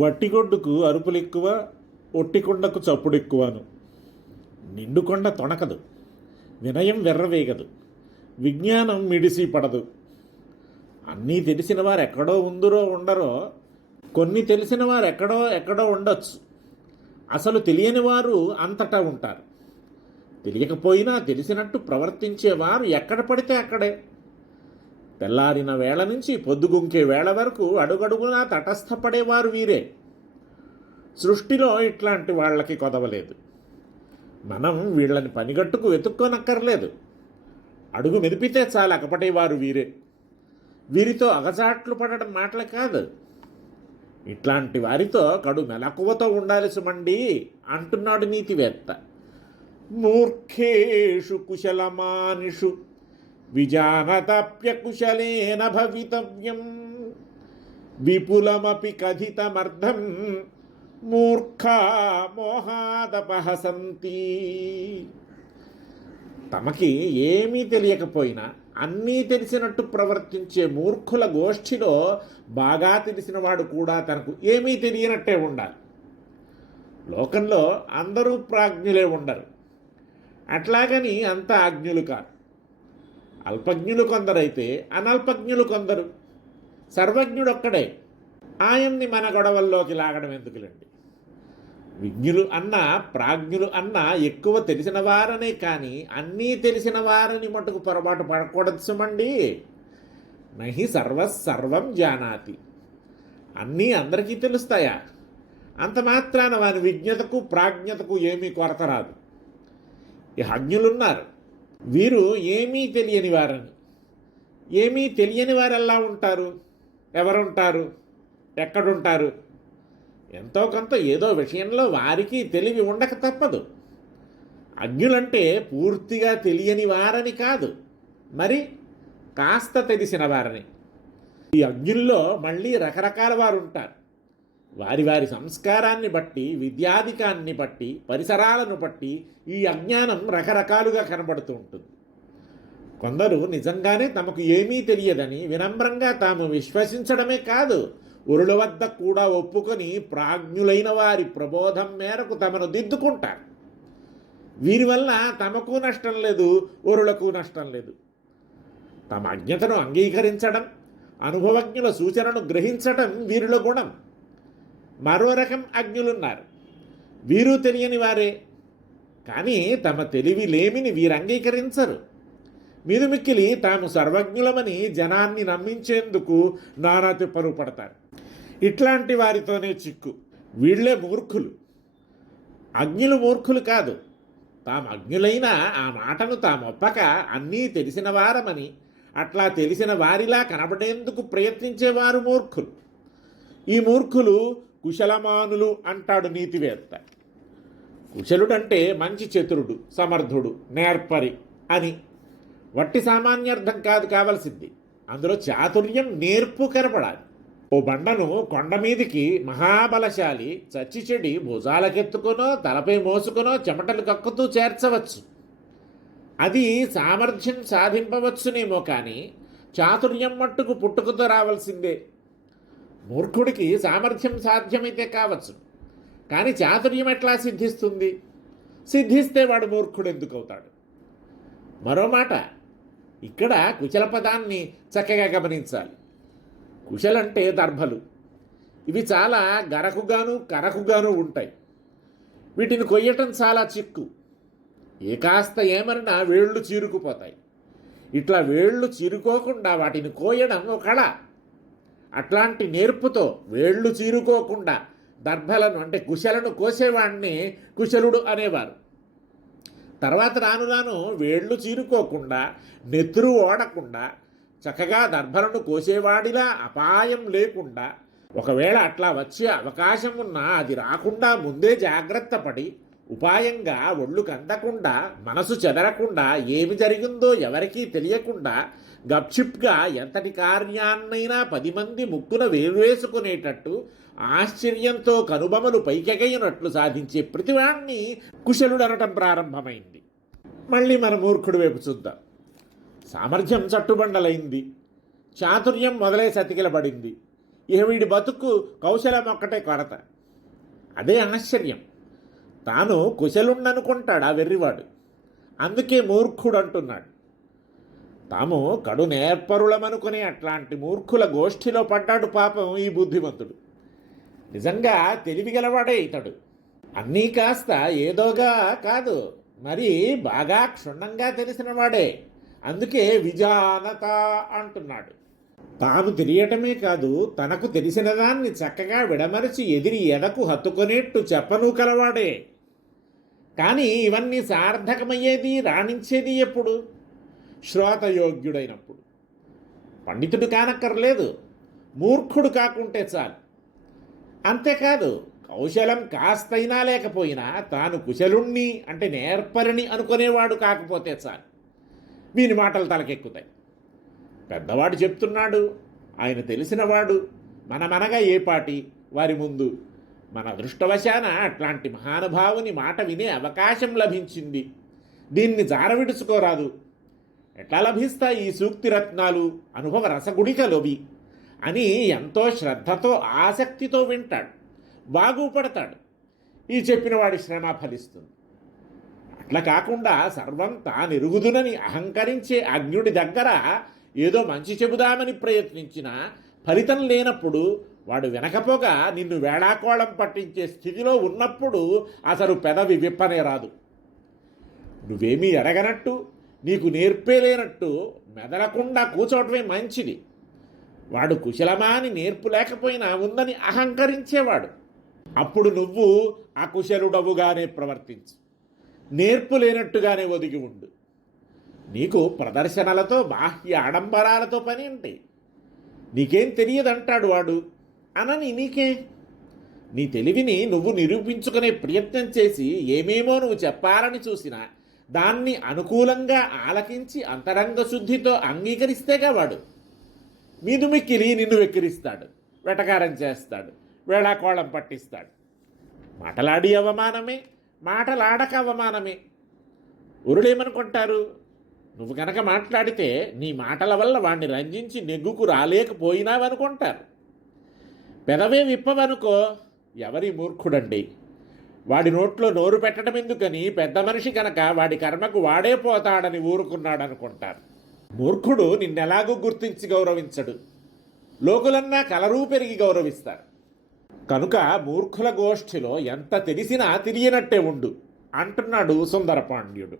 వట్టిగొడ్డుకు అరుపులు ఎక్కువ, ఒట్టికొండకు చప్పుడు ఎక్కువను. నిండుకొండ తొణకదు, వినయం వెర్రవేగదు, విజ్ఞానం మిడిసి పడదు. అన్నీ తెలిసిన వారు ఎక్కడో ఉందరో ఉండరో, కొన్ని తెలిసిన వారు ఎక్కడో ఉండొచ్చు. అసలు తెలియని వారు అంతటా ఉంటారు. తెలియకపోయినా తెలిసినట్టు ప్రవర్తించేవారు ఎక్కడ పడితే అక్కడే. తెల్లారిన వేళ నుంచి పొద్దుగుంకే వేళ వరకు అడుగడుగునా తటస్థపడేవారు వీరే. సృష్టిలో ఇట్లాంటి వాళ్ళకి కొదవలేదు. మనం వీళ్ళని పనిగట్టుకు వెతుక్కోనక్కర్లేదు. అడుగు మెదిపితే చాలా అకపడేవారు వీరే. వీరితో అగచాట్లు పడడం మాటలు కాదు. ఇట్లాంటి వారితో కడు మెలకువతో ఉండాలి సుమండి అంటున్నాడు నీతివేత్త. మూర్ఖేషు కుశలమానిషు విజానతప్యకుశలేన భవితవ్యం విపులమపి కథితమర్థం మూర్ఖా మోహాదపహసంతి. తమకి ఏమీ తెలియకపోయినా అన్నీ తెలిసినట్టు ప్రవర్తించే మూర్ఖుల గోష్ఠిలో బాగా తెలిసినవాడు కూడా తనకు ఏమీ తెలియనట్టే ఉండాలి. లోకంలో అందరూ ప్రాజ్ఞులే ఉండరు. అట్లాగని అంత ఆజ్ఞులు కాదు. అల్పజ్ఞులు కొందరైతే అనల్పజ్ఞులు కొందరు. సర్వజ్ఞుడొక్కడే. ఆయన్ని మన గొడవల్లోకి లాగడం ఎందుకులండి. విజ్ఞులు అన్నా ప్రాజ్ఞులు అన్నా ఎక్కువ తెలిసిన వారనే కానీ అన్నీ తెలిసిన వారని మటుకు పొరపాటు పడకూడదు సుమండి. నహి సర్వం జానాతి. అన్నీ అందరికీ తెలుస్తాయా? అంత మాత్రాన వారి విజ్ఞతకు ప్రాజ్ఞతకు ఏమీ కొరత రాదు. ఈ అజ్ఞులున్నారు, వీరు ఏమీ తెలియని వారని. ఏమీ తెలియని వారు ఎలా ఉంటారు? ఎవరుంటారు? ఎక్కడుంటారు? ఎంతో కొంత ఏదో విషయంలో వారికి తెలివి ఉండక తప్పదు. అజ్ఞులంటే పూర్తిగా తెలియని వారని కాదు, మరి కాస్త తెలిసిన వారని. ఈ అజ్ఞుల్లో మళ్ళీ రకరకాల వారు ఉంటారు. వారి వారి సంస్కారాన్ని బట్టి, విద్యాధికాన్ని బట్టి, పరిసరాలను బట్టి ఈ అజ్ఞానం రకరకాలుగా కనబడుతూ ఉంటుంది. కొందరు నిజంగానే తమకు ఏమీ తెలియదని వినమ్రంగా తాము విశ్వసించడమే కాదు, ఉరుల వద్ద కూడా ఒప్పుకొని ప్రాజ్ఞులైన వారి ప్రబోధం మేరకు తమను దిద్దుకుంటారు. వీరి వల్ల తమకు నష్టం లేదు, ఉరులకు నష్టం లేదు. తమ అజ్ఞతను అంగీకరించడం, అనుభవజ్ఞుల సూచనను గ్రహించడం వీరిలో గుణం. మరో రకం అజ్ఞులున్నారు. వీరు తెలియని వారే, కానీ తమ తెలివి లేమిని వీరు అంగీకరించరు. మీదుమిక్కిలి తాము సర్వజ్ఞులమని జనాన్ని నమ్మించేందుకు నానా తిప్పలు పడతారు. ఇట్లాంటి వారితోనే చిక్కు. వీళ్లే మూర్ఖులు. అజ్ఞులు మూర్ఖులు కాదు. తాము అజ్ఞులైన ఆ మాటను తామొప్పక అన్నీ తెలిసిన వారమని, అట్లా తెలిసిన వారిలా కనబడేందుకు ప్రయత్నించేవారు మూర్ఖులు. ఈ మూర్ఖులు కుశలమానులు అంటాడు నీతివేత్త. కుశలుడంటే మంచి చతురుడు, సమర్థుడు, నేర్పరి అని. వట్టి సామాన్యార్థం కాదు కావలసింది. అందులో చాతుర్యం, నేర్పు కనపడాలి. ఓ బండను కొండ మీదికి మహాబలశాలి చచ్చి చెడి భుజాలకెత్తుకొనో తలపై మోసుకొనో చెమటలు కక్కుతూ చేర్చవచ్చు. అది సామర్థ్యం సాధింపవచ్చునేమో కానీ చాతుర్యం మట్టుకు పుట్టుకతో రావాల్సిందే. మూర్ఖుడికి సామర్థ్యం సాధ్యమైతే కావచ్చు, కానీ చాతుర్యం ఎట్లా సిద్ధిస్తుంది? సిద్ధిస్తే వాడు మూర్ఖుడు ఎందుకు అవుతాడు? మరో మాట, ఇక్కడ కుశల పదాన్ని చక్కగా గమనించాలి. కుశలంటే దర్భలు. ఇవి చాలా గరకుగాను కరకుగాను ఉంటాయి. వీటిని కొయ్యటం చాలా చిక్కు. ఏ కాస్త ఏమన్నా వేళ్ళు చీరుకుపోతాయి. ఇట్లా వేళ్ళు చీరుకోకుండా వాటిని కోయడం ఒక కళ. అట్లాంటి నేర్పుతో వేళ్ళు చీరుకోకుండా దర్భలను అంటే కుశలను కోసేవాడిని కుశలుడు అనేవారు. తర్వాత రాను రాను వేళ్ళు చీరుకోకుండా, నెత్తురు ఓడకుండా, చక్కగా దర్భలను కోసేవాడిలా అపాయం లేకుండా, ఒకవేళ అట్లా వచ్చే అవకాశం ఉన్నా అది రాకుండా ముందే జాగ్రత్త పడి, ఉపాయంగా ఒళ్ళుకు అందకుండా, మనసు చెదరకుండా, ఏమి జరిగిందో ఎవరికీ తెలియకుండా గప్చిప్గా ఎంతటి కార్యాన్నైనా 10 మంది ముక్కున వేసుకునేటట్టు ఆశ్చర్యంతో కనుబొమలు పైకెగయినట్లు సాధించే ప్రతివాణ్ణి కుశలుడు అనటం ప్రారంభమైంది. మళ్ళీ మన మూర్ఖుడి వైపు చూద్దాం. సామర్థ్యం చట్టుబండలైంది, చాతుర్యం మొదలై సతికిలబడింది. ఇక వీడి బతుకు కౌశలం ఒక్కటే కొరత. అదే ఆశ్చర్యం. తాను కుశలుండనుకుంటాడు ఆ వెర్రివాడు. అందుకే మూర్ఖుడు అంటున్నాడు. తాము కడు నేర్పరులమనుకునే అట్లాంటి మూర్ఖుల గోష్ఠిలో పడ్డాడు పాపం ఈ బుద్ధిమంతుడు. నిజంగా తెలివిగలవాడే ఇతడు. అన్నీ కాస్త ఏదోగా కాదు, మరి బాగా క్షుణ్ణంగా తెలిసినవాడే. అందుకే విజానత అంటున్నాడు. తాను తెలియటమే కాదు, తనకు తెలిసిన దాన్ని చక్కగా విడమరిచి ఎదిరి ఎదకు హత్తుకొనేట్టు చెప్పను కలవాడే. కానీ ఇవన్నీ సార్థకమయ్యేది, రాణించేది ఎప్పుడు? శ్రోతయోగ్యుడైనప్పుడు. పండితుడు కానక్కర్లేదు, మూర్ఖుడు కాకుంటే చాలు. అంతేకాదు, కౌశలం కాస్తైనా లేకపోయినా తాను కుశలుణ్ణి అంటే నేర్పరిని అనుకునేవాడు కాకపోతే చాలు. వీని మాటలు తలకెక్కుతాయి. పెద్దవాడు చెప్తున్నాడు, ఆయన తెలిసినవాడు, మనమనగా ఏ పాటి వారి ముందు. మన అదృష్టవశాన అట్లాంటి మహానుభావుని మాట వినే అవకాశం లభించింది. దీన్ని జారవిడుచుకోరాదు. ఎట్లా లభిస్తాయి ఈ సూక్తి రత్నాలు, అనుభవ రసగుడికలోవి అని ఎంతో శ్రద్ధతో ఆసక్తితో వింటాడు, బాగుపడతాడు. ఈ చెప్పిన వాడి శ్రమ ఫలిస్తుంది. అట్లా కాకుండా సర్వం తానెరుగుదునని అహంకరించే అజ్ఞుడి దగ్గర ఏదో మంచి చెబుదామని ప్రయత్నించినా ఫలితం లేనప్పుడు, వాడు వెనకపోగా నిన్ను వేళాకోళం పట్టించే స్థితిలో ఉన్నప్పుడు అసలు పెదవి విప్పనే రాదు. నువ్వేమీ ఎరగనట్టు, నీకు నేర్పేలేనట్టు మెదలకుండా కూర్చోవటమే మంచిది. వాడు కుశలమా అని నేర్పు లేకపోయినా ఉందని అహంకరించేవాడు. అప్పుడు నువ్వు అకుశలుడవుగానే ప్రవర్తించు, నేర్పు లేనట్టుగానే ఒదిగి ఉండు. నీకు ప్రదర్శనలతో బాహ్య ఆడంబరాలతో పని ఏంటి? నీకేం తెలియదంటాడు వాడు అనని నీకే. నీ తెలివిని నువ్వు నిరూపించుకునే ప్రయత్నం చేసి ఏమేమో నువ్వు చెప్పాలని చూసినా దాన్ని అనుకూలంగా ఆలకించి అంతరంగ శుద్ధితో అంగీకరిస్తేగా వాడు మీదుమిక్కిలి నిన్ను వెక్కిరిస్తాడు, వెటకారం చేస్తాడు, వేళాకోళం పట్టిస్తాడు. మాటలాడి అవమానమే, మాటలాడక అవమానమే. ఉరుడేమనుకుంటారు? నువ్వు కనుక మాట్లాడితే నీ మాటల వల్ల వాణ్ణి రంజించి నెగ్గుకు రాలేకపోయినావనుకుంటారు. పెదవే విప్పవనుకో, ఎవరి మూర్ఖుడండి, వాడి నోట్లో నోరు పెట్టడం ఎందుకని పెద్ద మనిషి కనుక వాడి కర్మకు వాడే పోతాడని ఊరుకున్నాడు అనుకుంటారు. మూర్ఖుడు నిన్నెలాగూ గుర్తించి గౌరవించడు, లోకులన్నా కలరూ పెరిగి గౌరవిస్తారు. కనుక మూర్ఖుల గోష్ఠిలో ఎంత తెలిసినా తెలియనట్టే ఉండు అంటున్నాడు సుందరపాండ్యుడు.